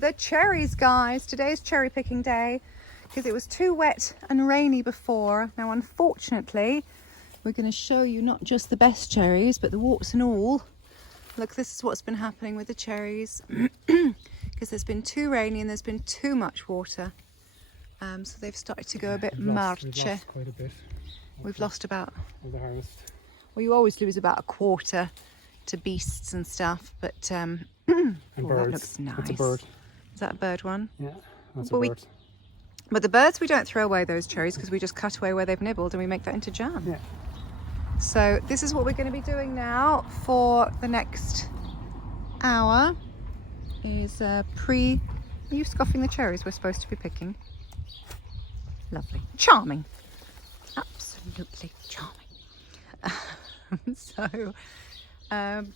The cherries, guys. Today's cherry picking day because it was too wet and rainy before. Now unfortunately we're going to show you not just the best cherries but the warts and all. Look, this is what's been happening with the cherries because there's been too rainy and there's been too much water, so they've started to go a bit marche. We've lost quite a bit. We've lost about, of the harvest. well, you always lose about a quarter to beasts and stuff, but And oh, birds. that looks nice. That's a bird. Is that a bird one? Yeah, that's Well, a bird. But the birds, we don't throw away those cherries because we just cut away where they've nibbled and we make that into jam. Yeah. So this is what we're going to be doing now for the next hour. Is Are you scoffing the cherries we're supposed to be picking? Lovely. Charming. Absolutely charming. So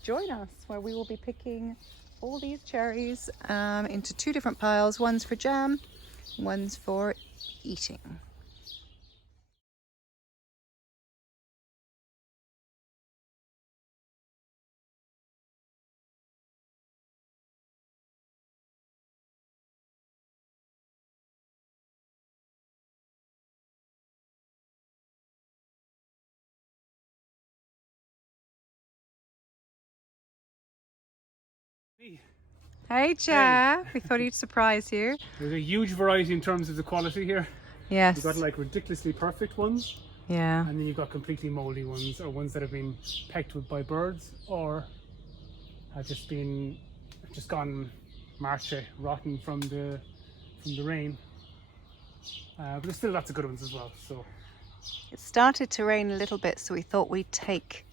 join us where we will be picking all these cherries into two different piles. One's for jam, one's for eating. Hey, Jeff. We thought he'd surprise you. There's a huge variety in terms of the quality here. Yes. You've got like ridiculously perfect ones, Yeah. and then you've got completely moldy ones, or ones that have been pecked with by birds, or have just gone marche, rotten from the rain. But there's still lots of good ones as well. So It started to rain a little bit, so we thought we'd take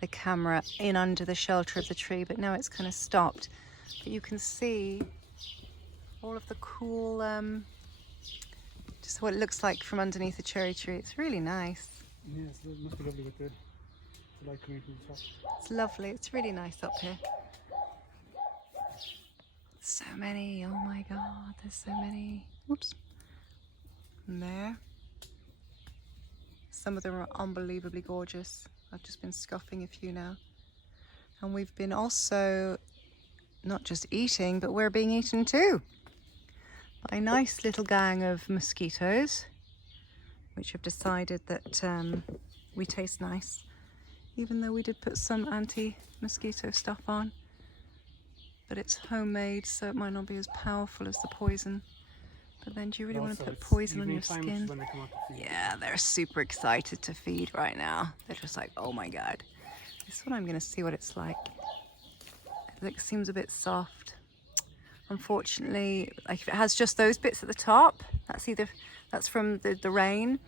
the camera in under the shelter of the tree, but now it's kind of stopped. But you can see all of the cool, just what it looks like from underneath a cherry tree. It's really nice. yes, it must be lovely with the light coming from the top. It's lovely. It's really nice up here. So many. Oh my God, there's so many. Oops. And there. Some of them are unbelievably gorgeous. I've just been scoffing a few now. And we've been also not just eating, but we're being eaten too by a nice little gang of mosquitoes, which have decided that we taste nice, even though we did put some anti-mosquito stuff on. But it's homemade, so it might not be as powerful as the poison. But then do you really want to put poison on your skin? When they come out to feed. Yeah, they're super excited to feed right now. They're just like, oh my God. This one I'm going to see what it's like. It seems a bit soft. Unfortunately, like if it has just those bits at the top, that's from the rain,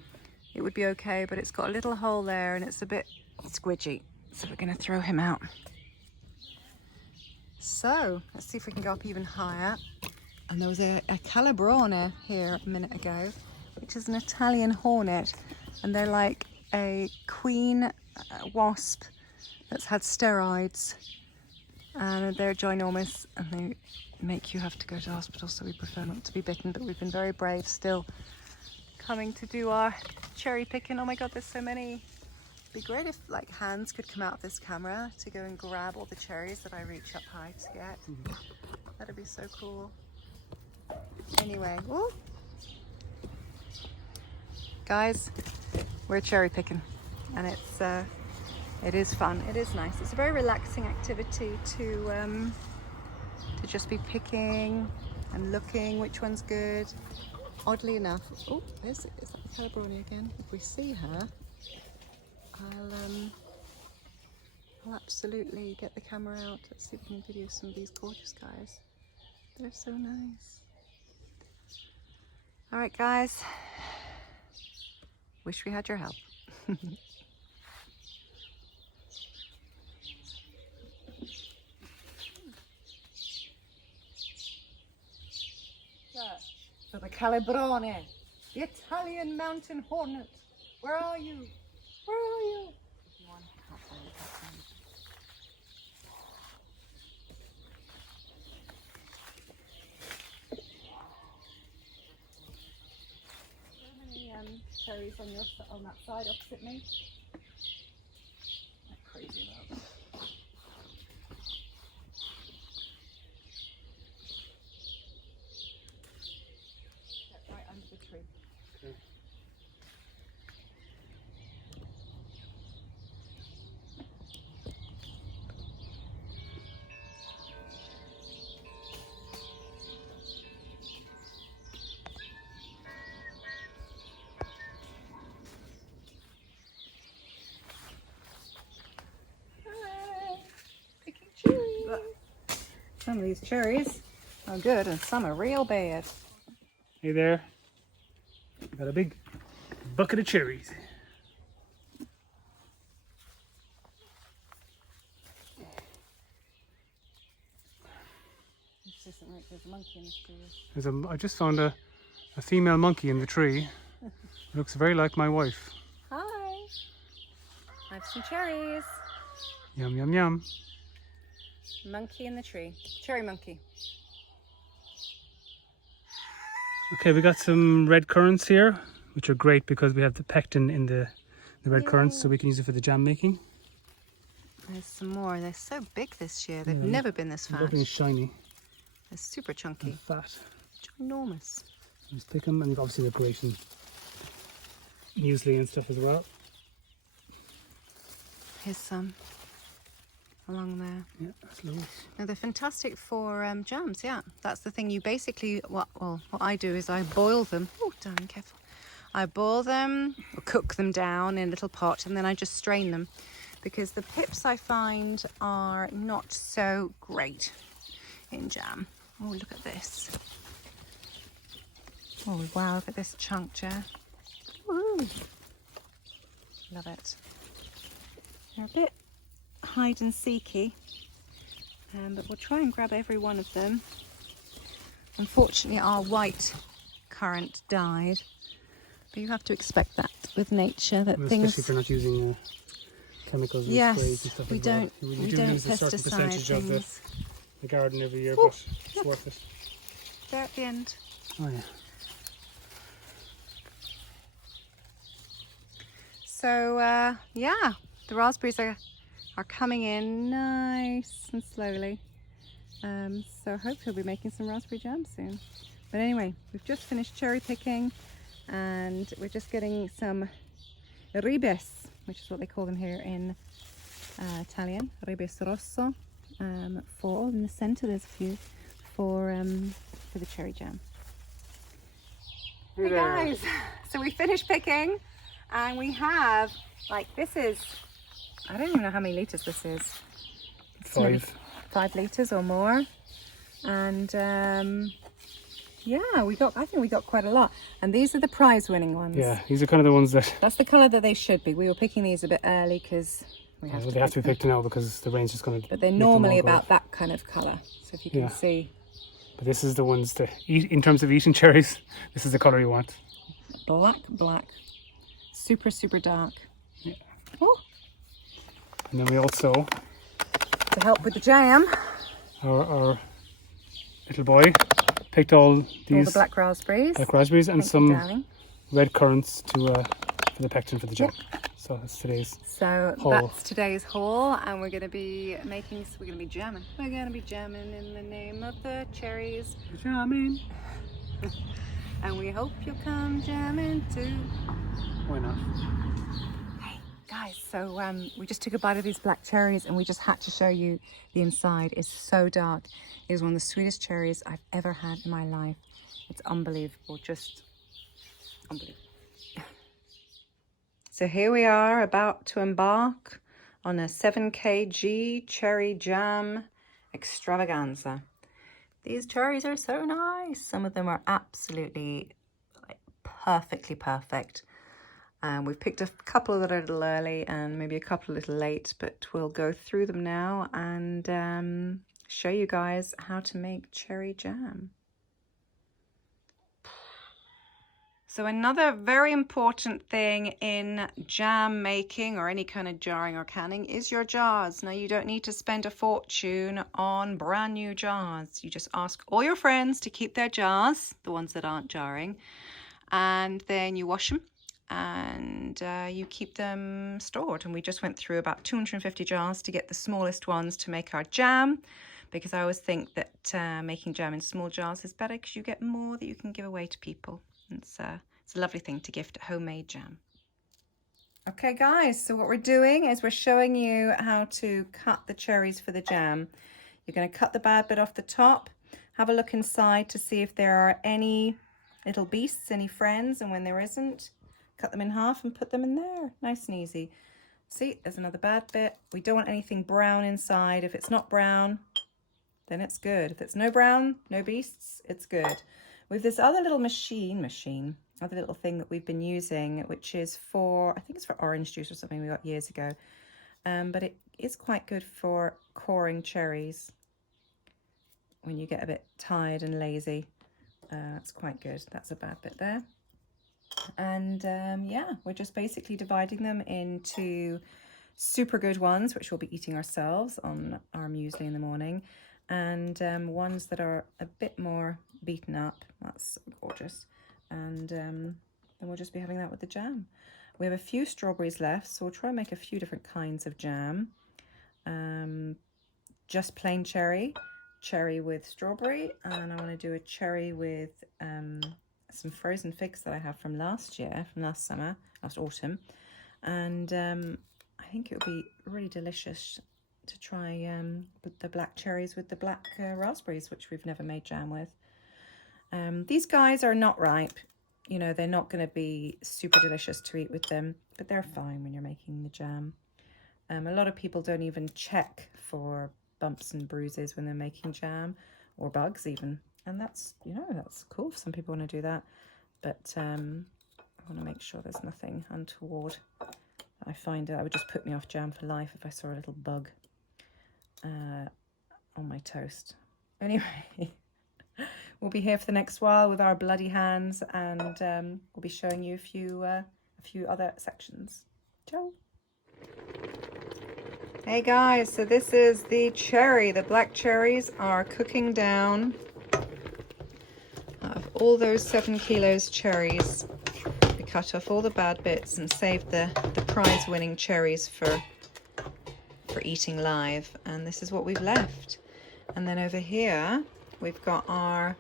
it would be okay, but it's got a little hole there and it's a bit squidgy. So we're going to throw him out. So let's see if we can go up even higher. And there was a calabrone here a minute ago, which is an Italian hornet, and they're like a queen wasp that's had steroids, and they're ginormous and they make you have to go to hospital, so we prefer not to be bitten, but we've been very brave still coming to do our cherry picking. Oh my God, there's so many. It'd be great if like hands could come out of this camera to go and grab all the cherries that I reach up high to get. That'd be so cool. Anyway, woo. Guys, we're cherry picking and it is fun. It is nice. It's a very relaxing activity to just be picking and looking which one's good. Oddly enough, oh, is that Calabroni again? If we see her, I'll absolutely get the camera out. Let's see if we can video some of these gorgeous guys. They're so nice. All right, guys. Wish we had your help. So the Calabrone, the Italian mountain hornet. Where are you? Where are you? Cherries on that side opposite me. Not crazy about that. some of these cherries are good and some are real bad. Hey there. Got a big bucket of cherries. This isn't right. There's a monkey in the tree. I just found a female monkey in the tree. Looks very like my wife. Hi. I have some cherries. Yum, yum, yum. Monkey in the tree. Cherry monkey. Okay, we got some red currants here, which are great because we have the pectin in the red currants, so we can use it for the jam making. There's some more. They're so big this year. They've Yeah, never been this fat. Lovely and shiny. They're super chunky. And fat. Enormous. Just pick them, and obviously they're great in muesli and stuff as well. Here's some along there. Yeah, that's loads. Now they're fantastic for jams. Yeah, that's the thing. You basically what I do is I boil them. Oh, darn, careful. I boil them or cook them down in a little pot, and then I just strain them because the pips I find are not so great in jam. Oh, look at this. Oh wow, look at this chunk, Jer. Woo! Love it. They're a bit hide and seeky, but we'll try and grab every one of them. Unfortunately, our white currant died, but you have to expect that with nature, that Especially things. if you're not using chemicals and Yes, sprays and stuff we as well. don't. We We do don't use a certain pesticide percentage of things. the garden every year, Oh, but it's look. worth it. There at the end. Oh yeah. So yeah, the raspberries are coming in nice and slowly. So hopefully we'll be making some raspberry jam soon. But anyway, we've just finished cherry picking and we're just getting some ribes, which is what they call them here in Italian, ribes rosso. For in the centre there's a few for the cherry jam. Hey guys, so we finished picking and we have, like, this is, I don't even know how many litres this is. It's nearly 5 litres or more. And yeah, I think we got quite a lot. And these are the prize winning ones. Yeah, these are kind of the ones that That's the colour that they should be. We were picking these a bit early because we have to they have to pick be them. picked now because the rain's just going to. But they're normally about that kind of colour. So if you can see. But this is the ones to eat in terms of eating cherries. This is the colour you want. Black. Super, super dark. Yeah. Oh. And then we also, To help with the jam, our little boy picked all these all the black raspberries. and Thank you, some darling. red currants to for the pectin for the jam. So that's today's haul. That's today's haul, and we're going to be jamming. We're going to be jamming in the name of the cherries. Jamming. And we hope you'll come jamming too. Why not? Hey guys, so we just took a bite of these black cherries and we just had to show you the inside. It's so dark. It is one of the sweetest cherries I've ever had in my life. It's unbelievable, just unbelievable. So here we are about to embark on a 7 kg cherry jam extravaganza. These cherries are so nice. Some of them are absolutely perfectly perfect. We've picked a couple that are a little early and maybe a couple a little late, but we'll go through them now and show you guys how to make cherry jam. So another very important thing in jam making or any kind of jarring or canning is your jars. Now you don't need to spend a fortune on brand new jars. You just ask all your friends to keep their jars, the ones that aren't jarring, and then you wash them and you keep them stored. And we just went through about 250 jars to get the smallest ones to make our jam, because I always think that making jam in small jars is better because you get more that you can give away to people. It's a lovely thing to gift homemade jam. Okay guys, so what we're doing is we're showing you how to cut the cherries for the jam. You're going to cut the bad bit off the top, have a look inside to see if there are any little beasts, any friends, and when there isn't, cut them in half and put them in there. Nice and easy. See, there's another bad bit. We don't want anything brown inside. If it's not brown, then it's good. If it's no brown, no beasts, it's good. With this other little other little thing that we've been using, which is for, I think it's for orange juice or something we got years ago. But it is quite good for coring cherries when you get a bit tired and lazy. It's quite good. That's a bad bit there. And yeah, we're just basically dividing them into super good ones, which we'll be eating ourselves on our muesli in the morning, and ones that are a bit more beaten up. That's gorgeous. And then we'll just be having that with the jam. We have a few strawberries left, so we'll try and make a few different kinds of jam. Just plain cherry with strawberry, and I want to do a cherry with some frozen figs that I have from last autumn. And I think it would be really delicious to try with the black cherries with the black raspberries, which we've never made jam with. These guys are not ripe. You know, they're not going to be super delicious to eat with them, but they're fine when you're making the jam. A lot of people don't even check for bumps and bruises when they're making jam, or bugs even. And that's, you know, that's cool if some people want to do that. But I want to make sure there's nothing untoward. I find that would just put me off jam for life if I saw a little bug on my toast. Anyway, we'll be here for the next while with our bloody hands, and we'll be showing you a few other sections. Ciao. Hey guys, so this is the cherry. The black cherries are cooking down. Out of all those 7 kilos cherries, we cut off all the bad bits and saved the prize-winning cherries for eating live. And this is what we've left. And then over here, we've got our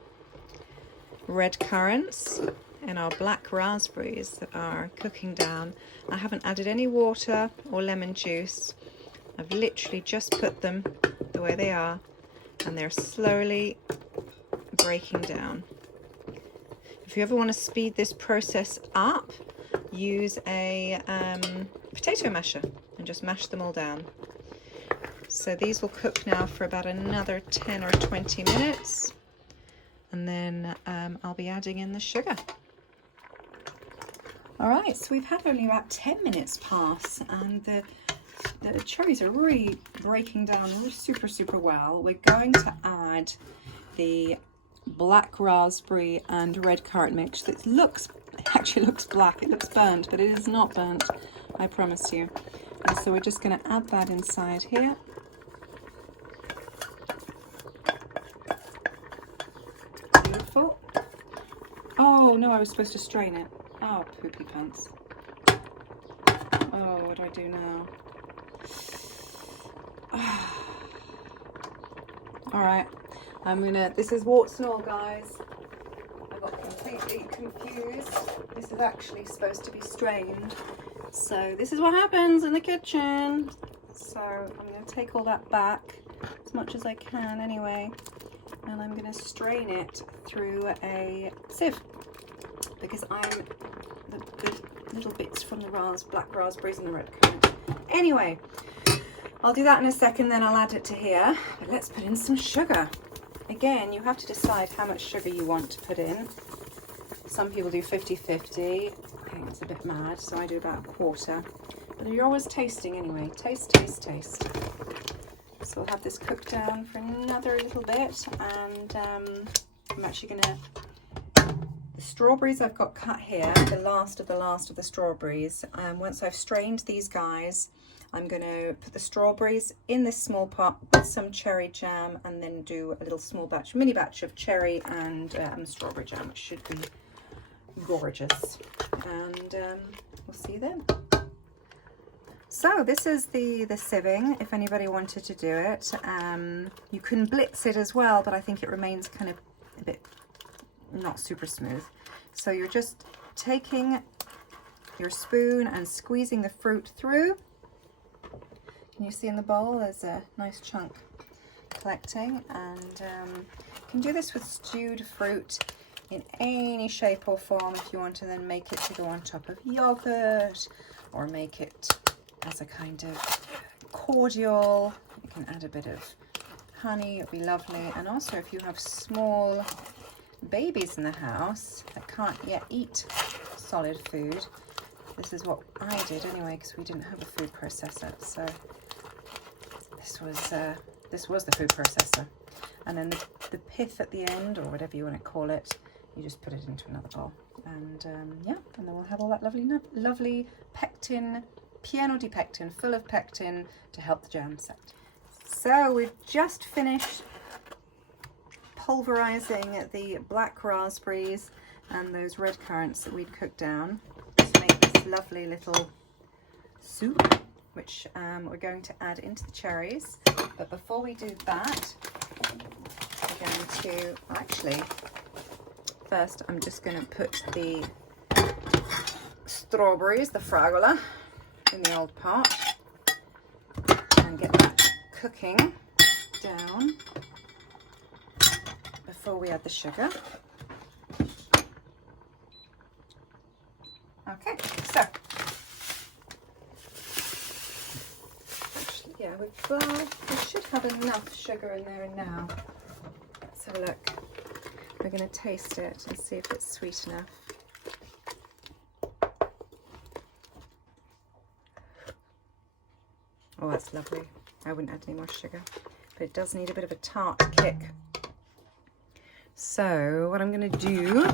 red currants and our black raspberries that are cooking down. I haven't added any water or lemon juice. I've literally just put them the way they are, and they're slowly breaking down. If you ever want to speed this process up, use a potato masher and just mash them all down. So these will cook now for about another 10 or 20 minutes, and then I'll be adding in the sugar. All right, so we've had only about 10 minutes pass, and the cherries are really breaking down really super well. We're going to add the black raspberry and red currant mix. That actually looks black. It looks burnt, but it is not burnt, I promise you. And so we're just going to add that inside here. Beautiful. Oh no, I was supposed to strain it. Oh, poopy pants. Oh, what do I do now? All right, this is warts and all, guys. I got completely confused. This is actually supposed to be strained. So this is what happens in the kitchen. So I'm going to take all that back as much as I can anyway. And I'm going to strain it through a sieve, because the little bits from the black raspberries and the red currant. Anyway, I'll do that in a second, then I'll add it to here. But let's put in some sugar. Again, you have to decide how much sugar you want to put in. Some people do 50-50. I think it's a bit mad, so I do about a quarter. But you're always tasting anyway. Taste. So we'll have this cooked down for another little bit, and I'm actually going to... The strawberries I've got cut here, the last of the strawberries. Once I've strained these guys, I'm going to put the strawberries in this small pot with some cherry jam, and then do a little mini batch of cherry and strawberry jam, which should be gorgeous. And we'll see you then. So this is the sieving, if anybody wanted to do it. You can blitz it as well, but I think it remains kind of a bit not super smooth. So you're just taking your spoon and squeezing the fruit through. Can you see in the bowl there's a nice chunk collecting, and you can do this with stewed fruit in any shape or form if you want to then make it to go on top of yogurt, or make it as a kind of cordial. You can add a bit of honey, it'd be lovely. And also if you have small babies in the house that can't yet eat solid food, this is what I did anyway, because we didn't have a food processor. So this was the food processor. And then the pith at the end, or whatever you want to call it, you just put it into another bowl. And yeah, and then we'll have all that lovely pectin, pieno di pectin, full of pectin to help the jam set. So we've just finished pulverizing the black raspberries and those red currants that we'd cooked down to make this lovely little soup, which we're going to add into the cherries. But before we do that, we're going to, actually, first I'm just going to put the strawberries, the fragola, in the old pot and get that cooking down before we add the sugar. Okay, so actually, yeah, we should have enough sugar in there now. Let's have a look. We're going to taste it and see if it's sweet enough. Oh, that's lovely. I wouldn't add any more sugar, but it does need a bit of a tart kick. So what I'm going to do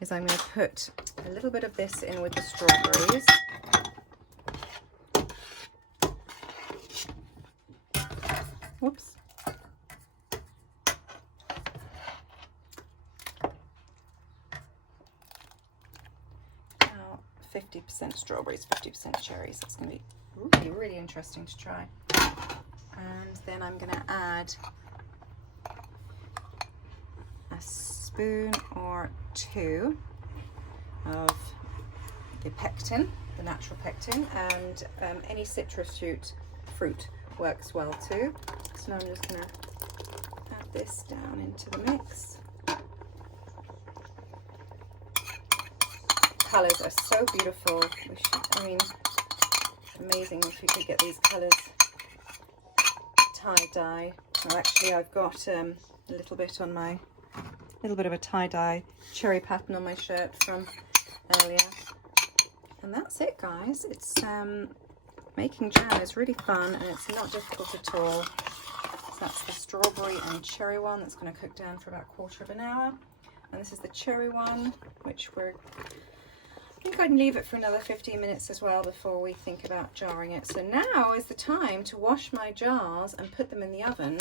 is I'm going to put a little bit of this in with the strawberries. Whoops. Now 50% strawberries, 50% cherries. It's going to be really interesting to try. And then I'm going to add a spoon or two of the pectin, the natural pectin, and any citrus fruit works well too. So now I'm just going to add this down into the mix. Colours are so beautiful. I mean, amazing if you could get these colours tie-dye. Well, actually I've got a little bit of a tie-dye cherry pattern on my shirt from earlier. And that's it, guys. It's making jam is really fun and it's not difficult at all. So that's the strawberry and cherry one that's going to cook down for about a quarter of an hour. And this is the cherry one, which I think I can leave it for another 15 minutes as well before we think about jarring it. So now is the time to wash my jars and put them in the oven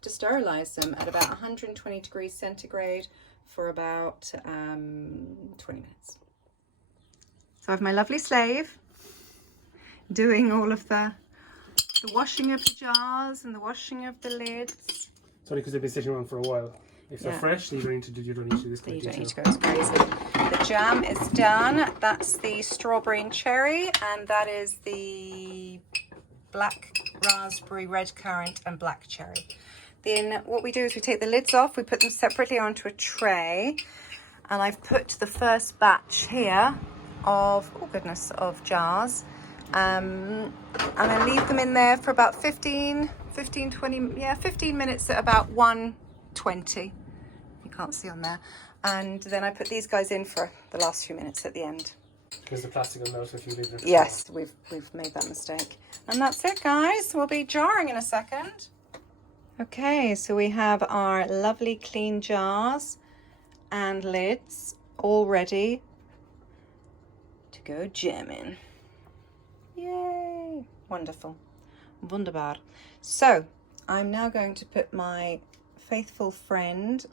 to sterilize them at about 120 degrees centigrade for about 20 minutes. So I have my lovely slave doing all of the washing of the jars and the washing of the lids. It's only because they've been sitting around for a while. If they're fresh, you don't need to do this kind of detail. You don't need to go as crazy. The jam is done. That's the strawberry and cherry, and that is the black raspberry, red currant, and black cherry. Then what we do is we take the lids off, we put them separately onto a tray, and I've put the first batch here of, oh goodness, of jars, and I leave them in there for about 15 minutes at about 120. You can't see on there. And then I put these guys in for the last few minutes at the end. Because the plastic will melt if you leave it. Yes, we've made that mistake. And that's it, guys. We'll be jarring in a second. Okay, so we have our lovely clean jars and lids all ready to go jamming. Yay! Wonderful. Wunderbar. So, I'm now going to put my faithful friend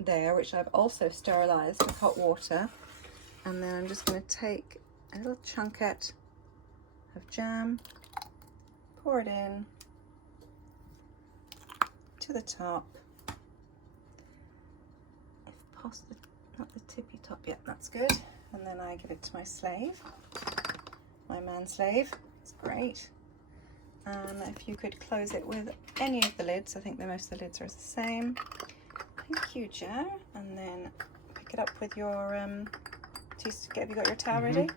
there, which I've also sterilized with hot water, and then I'm just going to take a little chunket of jam, pour it in to the top, if possible, not the tippy top yet, that's good, and then I give it to my slave, my man slave. It's great. If you could close it with any of the lids, I think most of the lids are the same. Thank you, Joe. And then pick it up with your, have you got your towel ready? I'm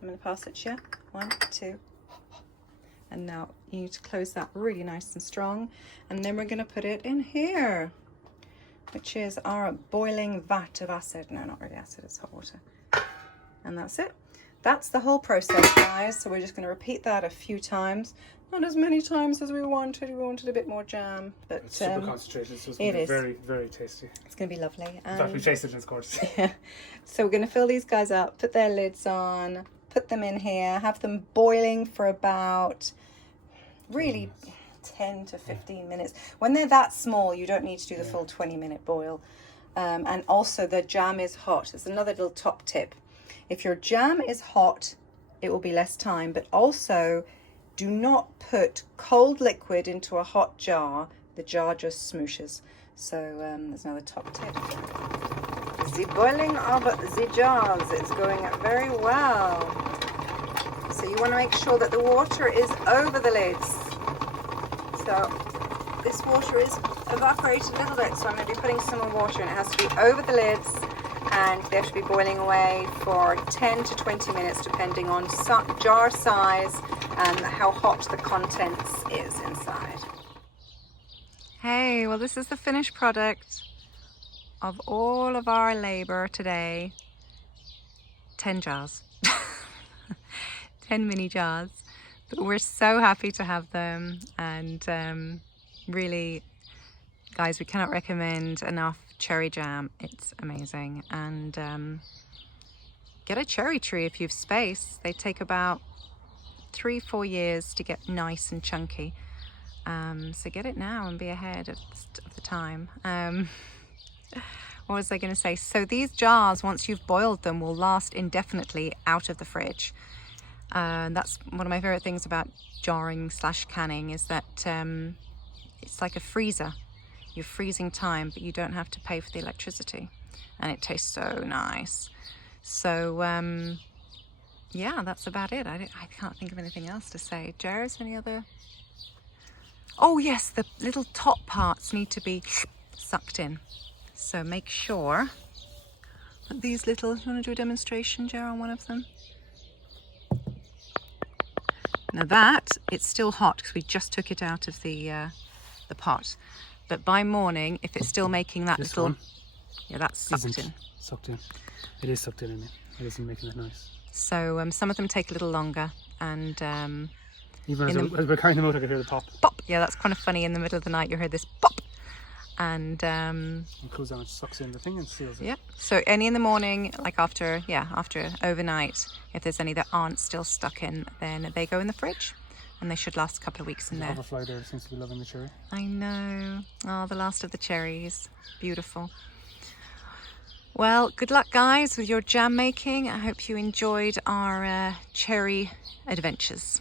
going to pass it to you. 1, 2. And now You need to close that really nice and strong. And then we're going to put it in here, which is our boiling vat of acid. No, not really acid, it's hot water. And that's it. That's the whole process, guys. So we're just going to repeat that a few times. Not as many times as we wanted. We wanted a bit more jam, but it's super concentrated, so it's going to be very, very tasty. It's going to be lovely. In fact, we tasted it, of course. Yeah. So we're going to fill these guys up, put their lids on, put them in here, have them boiling for about really 10 to 15 minutes. When they're that small, you don't need to do the full 20-minute boil. And also the jam is hot. There's another little top tip. If your jam is hot, it will be less time, but also do not put cold liquid into a hot jar. The jar just smooshes. So there's another top tip. The boiling of the jars is going very well. So you want to make sure that the water is over the lids. So this water is evaporated a little bit, so I'm going to be putting some more water in. It has to be over the lids, and they have to be boiling away for 10 to 20 minutes depending on jar size and how hot the contents is inside. Hey, well, this is the finished product of all of our labor today. 10 jars. 10 mini jars. But we're so happy to have them, and really, guys, we cannot recommend enough cherry jam. It's amazing. And get a cherry tree if you've space. They take about 3-4 years to get nice and chunky. So get it now and be ahead of the time. What was I going to say? So these jars, once you've boiled them, will last indefinitely out of the fridge. That's one of my favorite things about jarring / canning, is that it's like a freezer. You're freezing time, but you don't have to pay for the electricity, and it tastes so nice. So yeah, that's about it. I can't think of anything else to say. Cherries, any other? Oh yes, the little top parts need to be sucked in. So make sure that these little, you want to do a demonstration, Jar, on one of them? Now that, it's still hot because we just took it out of the pot. But by morning, if it's still making that little... One? Yeah, that's sucked in. Sucked in. It is sucked in it. It isn't making it nice. So some of them take a little longer, and... even as we're carrying them out, I could hear the pop. Pop! Yeah, that's kind of funny. In the middle of the night, you heard this pop! And it goes down and sucks in the thing and seals it. Yeah. So any in the morning, like after overnight, if there's any that aren't still stuck in, then they go in the fridge, and they should last a couple of weeks in there. The butterfly there seems to be loving the cherry. I know. Oh, the last of the cherries. Beautiful. Well, good luck, guys, with your jam making. I hope you enjoyed our cherry adventures.